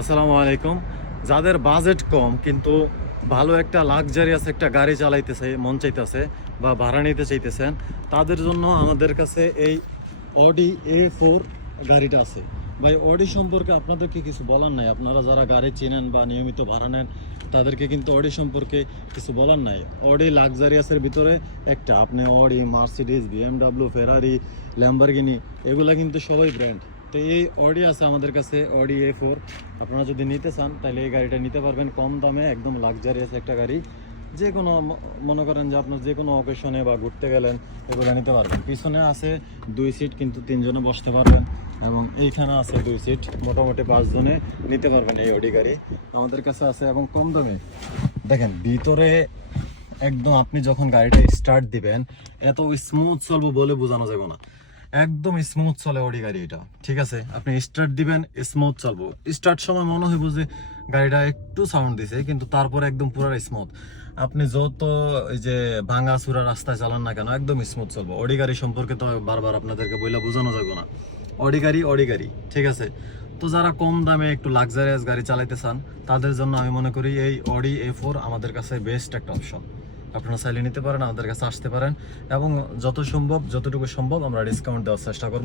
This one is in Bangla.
আসসালামু আলাইকুম। যাদের বাজেট কম কিন্তু ভালো একটা লাক্সারিয়াস একটা গাড়ি চালাইতেছে মন চাইতেছে বা ভাড়া নিতে চাইতেছেন, তাদের জন্য আমাদের কাছে এই অডি A4 গাড়িটা আছে। ভাই, অডি সম্পর্কে আপনাদেরকে কিছু বলার নাই। আপনারা যারা গাড়ি চেনেন বা নিয়মিত ভাড়া নেন তাদেরকে কিন্তু অডি সম্পর্কে কিছু বলার নাই। অডি লাক্সারিয়াসের ভিতরে একটা, আপনি অডি, মার্সিডিজ, BMW, ফেরারি, ল্যাম্বরগিনি এগুলা কিন্তু সবাই ব্র্যান্ড। তো এই অডি আছে আমাদের কাছে, অডি A4। আপনারা যদি নিতে চান তাহলে এই গাড়িটা নিতে পারবেন কম দামে, একদম লাক্সারিয়াস একটা গাড়ি। যে কোনো মনে করেন যে আপনার যে কোনো অকেশনে বা ঘুরতে গেলেন এগুলো নিতে পারবেন। পিছনে আছে 2 সিট, কিন্তু 3 জনে বসতে পারবেন, এবং এইখানে আছে 2 সিট, মোটামুটি 5 জনে নিতে পারবেন এই অডি গাড়ি আমাদের কাছে আছে, এবং কম দামে। দেখেন ভিতরে একদম, আপনি যখন গাড়িটা স্টার্ট দিবেন এত স্মুথ চলবে বলে বোঝানো যাবে না। একদম স্মুথ চলে অডি গাড়ি এটা, ঠিক আছে? আপনি স্টার্ট দিবেন স্মুথ চলবো। স্টার্ট সময় মনে হইব যে গাড়িটা একটু সাউন্ড দিছে, কিন্তু তারপরে একদম পুরো স্মুথ। আপনি যত এই যে ভাঙা চূড়া রাস্তায় চালান না কেন একদম স্মুথ চলবো। অডি গাড়ি সম্পর্কে তো বারবার আপনাদেরকে বইলা বোঝানো যাবে না। অডি গাড়ি, ঠিক আছে? তো যারা কম দামে একটু লাক্সারিয়াস গাড়ি চালাইতে চান তাদের জন্য আমি মনে করি এই অডি A4 আমাদের কাছে বেস্ট একটা অপশন। আপনারা চাইলে নিতে পারেন, আমাদের কাছে আসতে পারেন, এবং যতটুকু সম্ভব আমরা ডিসকাউন্ট দেওয়ার চেষ্টা করব।